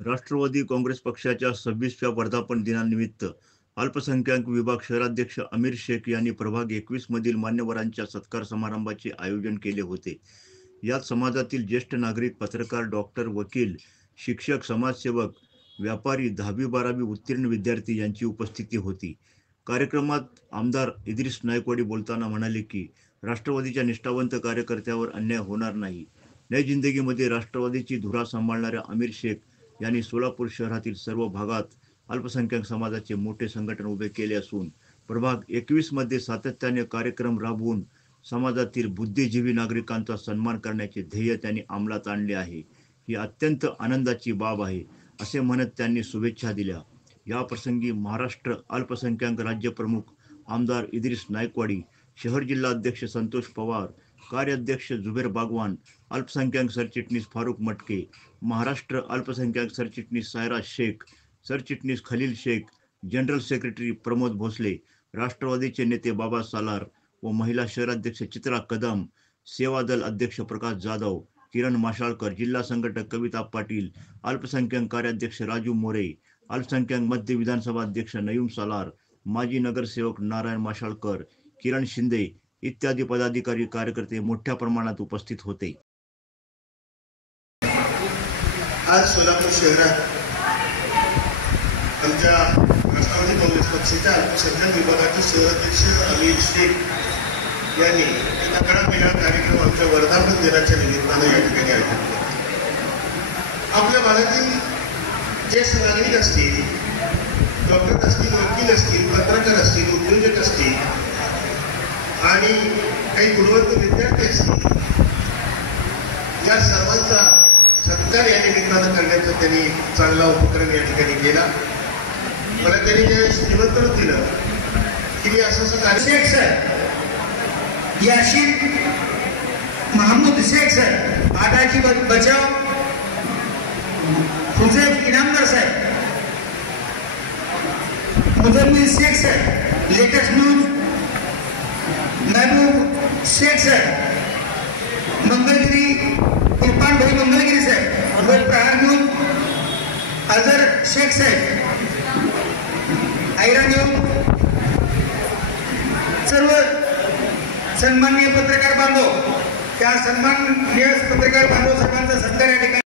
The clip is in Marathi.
राष्ट्रवादी काँग्रेस पक्षाच्या 26व्या वर्धापन दिनानिमित्त अल्पसंख्याक विभाग शहराध्यक्ष आमिर शेख यांनी प्रभाग 21 मधील मान्यवरांच्या सत्कार समारंभाचे आयोजन केले होते. यात समाजातील ज्येष्ठ नागरिक, पत्रकार, डॉक्टर, वकील, शिक्षक, समाजसेवक, व्यापारी, 10वी-12वी उत्तीर्ण विद्यार्थी यांची उपस्थिती होती. कार्यक्रमात आमदार इद्रिस नायकवडी बोलताना म्हणाले की राष्ट्रवादीच्या निष्ठावंत कार्यकर्त्यावर अन्याय होणार नाही. नई जिंदगीमध्ये राष्ट्रवादीची धुरा सांभाळणाऱ्या आमिर शेख यांनी सोलापूर शहरातील सर्व भागात अल्पसंख्याक समाजाचे मोठे संघटन उभे केले असून प्रभाग 21 मध्ये सातत्याने कार्यक्रम राबवून समाजातील बुद्धिजीवी नागरिकांचा सन्मान करण्याचे ध्येय त्यांनी अंमलात आणले आहे. ही अत्यंत आनंदाची बाब आहे, असे म्हणत त्यांनी शुभेच्छा दिल्या. या प्रसंगी महाराष्ट्र अल्पसंख्याक राज्य प्रमुख आमदार इद्रिस नायकवडी, शहर जिल्हा अध्यक्ष संतोष पवार, कार्याध्यक्ष जुबेर बागवान, अल्पसंख्याक सरचिटणीस फारुख मटके, महाराष्ट्र अल्पसंख्याक सरचिटणीस सायरा शेख, सरचिटणीस खलील शेख, जनरल सेक्रेटरी प्रमोद भोसले, राष्ट्रवादीचे नेते बाबा सालार व महिला शहराध्यक्ष चित्रा कदम, सेवा दल अध्यक्ष प्रकाश जाधव, किरण माशाळकर, जिल्हा संघटक कविता पाटील, अल्पसंख्याक कार्याध्यक्ष राजू मोरे, अल्पसंख्याक मध्य विधानसभा अध्यक्ष नयूम सालार, माजी नगरसेवक नारायण माशाळकर, किरण शिंदे इत्यादी पदाधिकारी कार्यकर्ते मोठ्या प्रमाणात उपस्थित होते. आज सोलापूर शहरात आमच्या राष्ट्रवादी काँग्रेस पक्षाच्या अल्पसंख्याक विभागाचे शहराध्यक्ष आमिर शेख यांनी एका वेगळा कार्यक्रम आमच्या वर्धापन दिनाच्या निमित्तानं या ठिकाणी आयोजित केला. आपल्या भागातील ज्येष्ठ नागरिक असतील, डॉक्टर असतील, वकील असतील, पत्रकार असतील, उद्योजक असतील आणि काही गुणवंत विद्यार्थी असतील, या सर्वांचा सत्कार या निमित्तानं करण्याचा त्यांनी चांगला उपक्रम या ठिकाणी केला. मला त्यांनी ज्यावेळेस निमंत्रण दिलं की मी असं शेख सर, याशीन महमूद शेख सर, आदाजी बचाव, Huzaif Inamdar saheb, Muzammil Shaikh sir, latest news, Mehboob Shaikh sir, Mangalgiri Irfan भाई मंगलगिरी साहेब, प्रहार न्यूज, अजहर शेख साहेब, आयरा न्यूज, सर्व सन्माननीय पत्रकार बांधव, त्या सन्माननीय पत्रकार बांधव सर्वांचा सत्कार या ठिकाणी